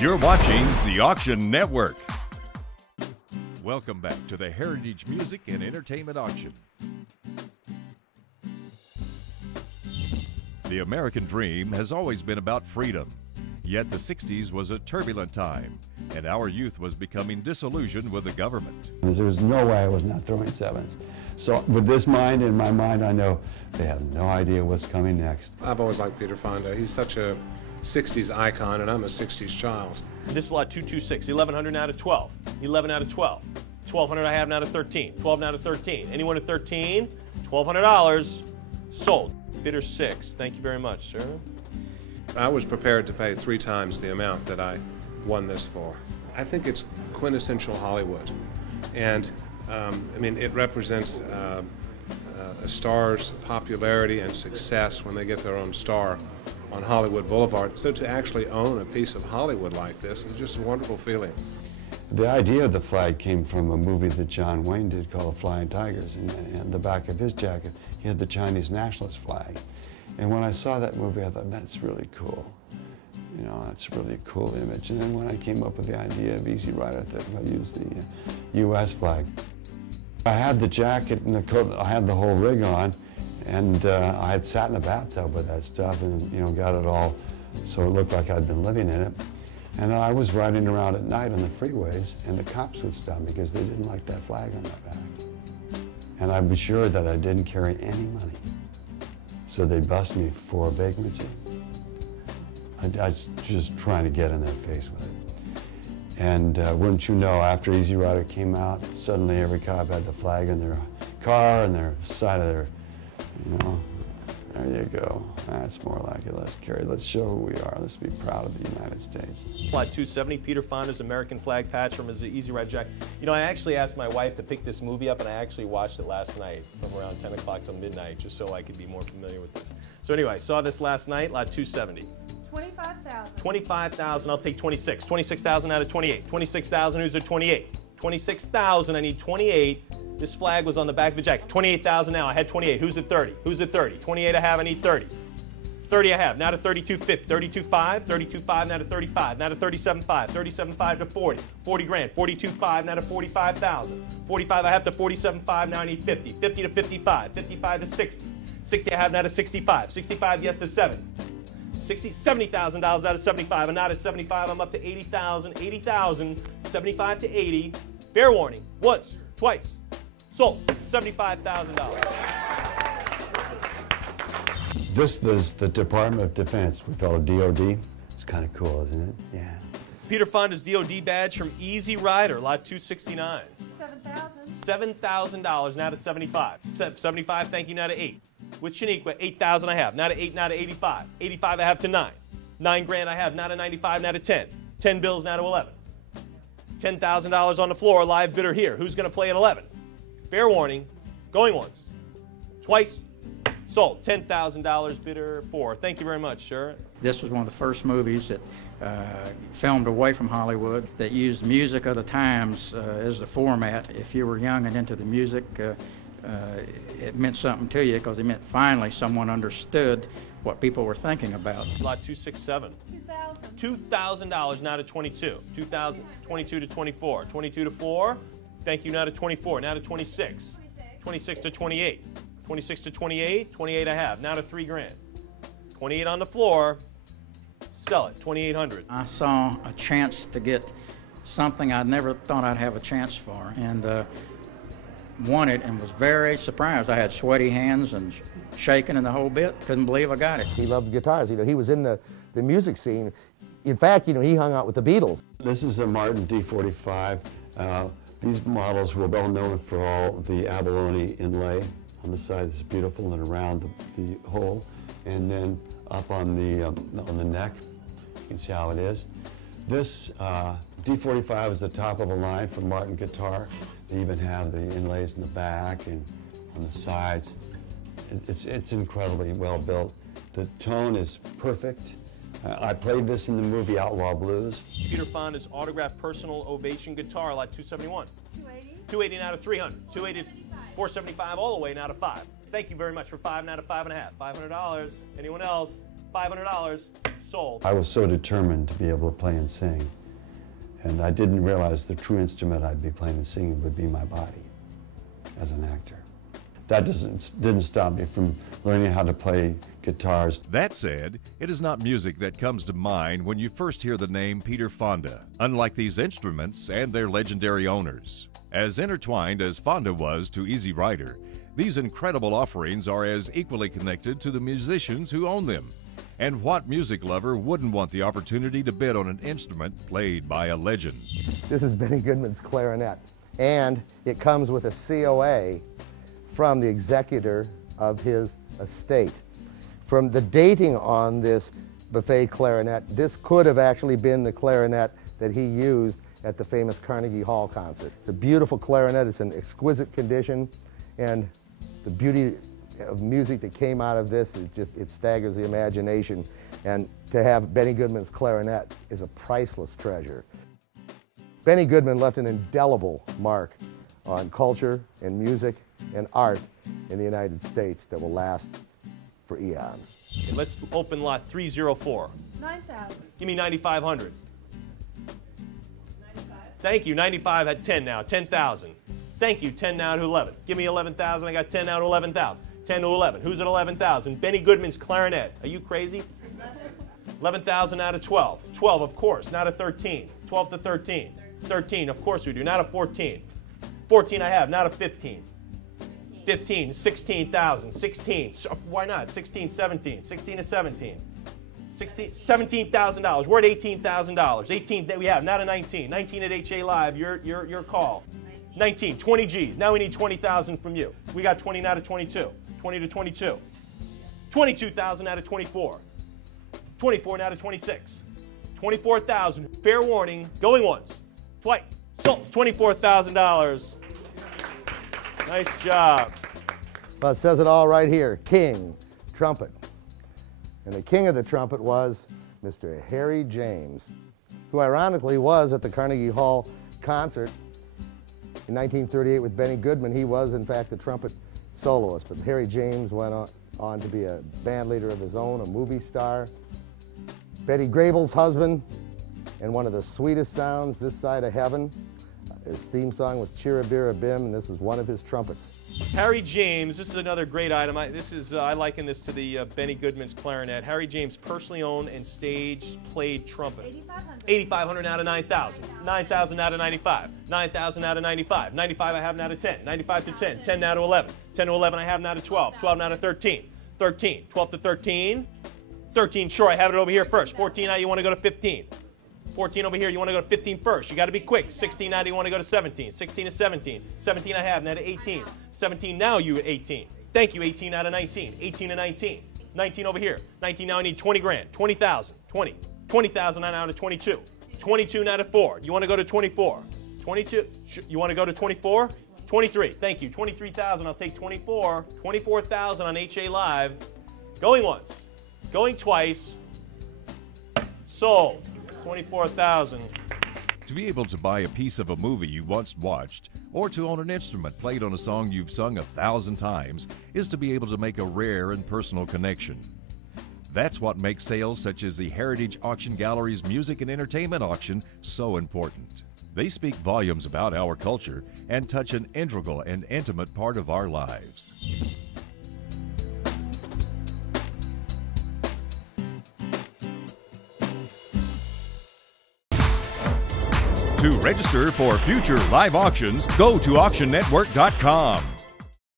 You're watching the Auction Network. Welcome back to the Heritage Music and Entertainment Auction. The American dream has always been about freedom. Yet the 60s was a turbulent time, and our youth was becoming disillusioned with the government. There was no way I was not throwing sevens. So with this mind in my mind, I know they have no idea what's coming next. I've always liked Peter Fonda. He's such a 60s icon, and I'm a 60s child. This is lot 226, 1100 out of 12, 11 out of 12, 1200 I have now to 13, 12 now to 13. Anyone at 13, $1,200, sold. Bidder 6, thank you very much, sir. I was prepared to pay 3 times the amount that I won this for. I think it's quintessential Hollywood, and I mean, it represents a star's popularity and success when they get their own star on Hollywood Boulevard. So to actually own a piece of Hollywood like this is just a wonderful feeling. The idea of the flag came from a movie that John Wayne did called Flying Tigers, and on the back of his jacket he had the Chinese nationalist flag. And when I saw that movie, I thought, that's really cool. You know, that's a really cool image. And then when I came up with the idea of Easy Rider, I thought I'd use the U.S. flag. I had the jacket and the coat, I had the whole rig on, and I had sat in a bathtub with that stuff and, you know, got it all so it looked like I'd been living in it. And I was riding around at night on the freeways, and the cops would stop me because they didn't like that flag on my back. And I'd be sure that I didn't carry any money. So they bust me for vagrancy. I was just trying to get in their face with it. And wouldn't you know, after Easy Rider came out, suddenly every cop had the flag in their car and their side of their, you know, there you go. That's more like it. Let's show who we are. Let's be proud of the United States. Lot 270, Peter Fonda's American flag patch from his Easy Rider jacket. You know, I actually asked my wife to pick this movie up, and I actually watched it last night from around 10 o'clock till midnight, just so I could be more familiar with this. So anyway, I saw this last night, lot 270. 25,000. 25,000, I'll take 26. 26,000 out of 28. 26,000, who's at 28? 26,000, I need 28. This flag was on the back of the jacket. 28,000 now, I had 28. Who's at 30? Who's at 30? 28 I have, I need 30. 30 I have, now to 32.50, 32.5, 32.5, now to 35, now to 37.5, 37.5 to 40, 40 grand, 42.5, now to 45,000, 45 I have to 47.5, now I need 50, 50 to 55, 55 to 60, 60 I have now to 65, 65 yes to 70, $70,000 out of 75, I'm not at 75, I'm up to 80,000, 80,000, 75 to 80, fair warning, once, twice, sold, $75,000. This was the Department of Defense. We call it DOD. It's kind of cool, isn't it? Yeah. Peter Fonda's DOD badge from Easy Rider, lot 269. 7,000. $7,000, now to 75. 75, thank you, now to 8. With Shaniqua, 8,000 I have, now to 8, now to 85. 85 I have to 9. 9 grand I have, now to 95, now to 10. 10 bills, now to 11. $10,000 on the floor, live bidder here. Who's going to play at 11? Fair warning, going once, twice, sold. $10,000 bidder 4. Thank you very much, sir. This was one of the first movies that filmed away from Hollywood that used music of the times as the format. If you were young and into the music, it meant something to you because it meant finally someone understood what people were thinking about. Lot 267. $2,000 now to 22. 22 to 24. 22 to 4. Thank you, now to 24. Now to 26. 26 to 28. 26 to 28. 28 I have. Now to 3 grand. 28 on the floor. Sell it. 2,800. I saw a chance to get something I'd never thought I'd have a chance for, and won it and was very surprised. I had sweaty hands and shaking and the whole bit. Couldn't believe I got it. He loved guitars. You know, he was in the music scene. In fact, you know, he hung out with the Beatles. This is a Martin D45. These models were well known for all the abalone inlay on the side. It's beautiful, and around the hole, and then up on the neck. You can see how it is. This D45 is the top of the line for Martin guitar. They even have the inlays in the back and on the sides. It's incredibly well built. The tone is perfect. I played this in the movie Outlaw Blues. Peter Fonda's autographed personal ovation guitar, lot 271. 280. 280 now to 300. 280, 475 all the way now to 5. Thank you very much for 5 now to 5.5. $500. Anyone else? $500. Sold. I was so determined to be able to play and sing, and I didn't realize the true instrument I'd be playing and singing would be my body as an actor. That didn't stop me from learning how to play guitars. That said, it is not music that comes to mind when you first hear the name Peter Fonda, unlike these instruments and their legendary owners. As intertwined as Fonda was to Easy Rider, these incredible offerings are as equally connected to the musicians who own them. And what music lover wouldn't want the opportunity to bid on an instrument played by a legend? This is Benny Goodman's clarinet, and it comes with a COA from the executor of his estate. From the dating on this buffet clarinet, this could have actually been the clarinet that he used at the famous Carnegie Hall concert. It's a beautiful clarinet, it's in exquisite condition, and the beauty of music that came out of this, it staggers the imagination. And to have Benny Goodman's clarinet is a priceless treasure. Benny Goodman left an indelible mark on culture and music and art in the United States that will last for eons. Okay, let's open lot 304. 9,000. Give me 9,500. 95. Thank you. 95 at 10 now. 10,000. Thank you. 10 now to 11. Give me 11,000. I got 10 now to 11,000. 10 to 11. Who's at 11,000? Benny Goodman's clarinet. Are you crazy? 11,000 now to 12. 12, of course. Now to 13. 12 to 13. 13, of course we do. Now to 14. 14 I have. Now to 15. 15, 16,000. 16. Why not? 16, 17. 16 to 17. $17,000. We're at $18,000. 18 that we have. Now to 19. 19 at HA Live. Your call. 19. 20 G's. Now we need 20,000 from you. We got 20 now to 22. 20 to 22. 22,000 now to 24. 24 now to 26. 24,000. Fair warning. Going once. Twice. Sold. $24,000. Nice job. Well, it says it all right here. King, trumpet. And the king of the trumpet was Mr. Harry James, who ironically was at the Carnegie Hall concert in 1938 with Benny Goodman. He was, in fact, the trumpet soloist. But Harry James went on to be a band leader of his own, a movie star. Betty Grable's husband, and one of the sweetest sounds this side of heaven. His theme song was Chirabira Bim, and this is one of his trumpets. Harry James, this is another great item. I liken this to the Benny Goodman's clarinet. Harry James personally owned and stage played trumpet. 8,500. 8,500 out of 9,000. 9,000 out of 95. 9,000 out of 95. 95 I have now to 10. 95 to 10. 10 now to 11. 10 to 11 I have now to 12. 12 now to 13. 13. 12 to 13. 13, sure, I have it over here first. 14 now, you want to go to 15. 14 over here, you want to go to 15 first. You got to be quick. 16 now, do you want to go to 17? 16 to 17. 17 I have, now to 18. 17 now, you at 18. Thank you, 18 out of 19. 18 to 19. 19 over here. 19 now, I need 20 grand. 20,000. 20. 20,000 now to 22. 22 now to 4. You want to go to 24. 22, you want to go to 24? 23, thank you. 23,000, I'll take 24. 24,000 on HA Live. Going once. Going twice. Sold. 24,000. To be able to buy a piece of a movie you once watched, or to own an instrument played on a song you've sung 1,000 times, is to be able to make a rare and personal connection. That's what makes sales such as the Heritage Auction Gallery's Music and Entertainment Auction so important. They speak volumes about our culture and touch an integral and intimate part of our lives. To register for future live auctions, go to auctionnetwork.com.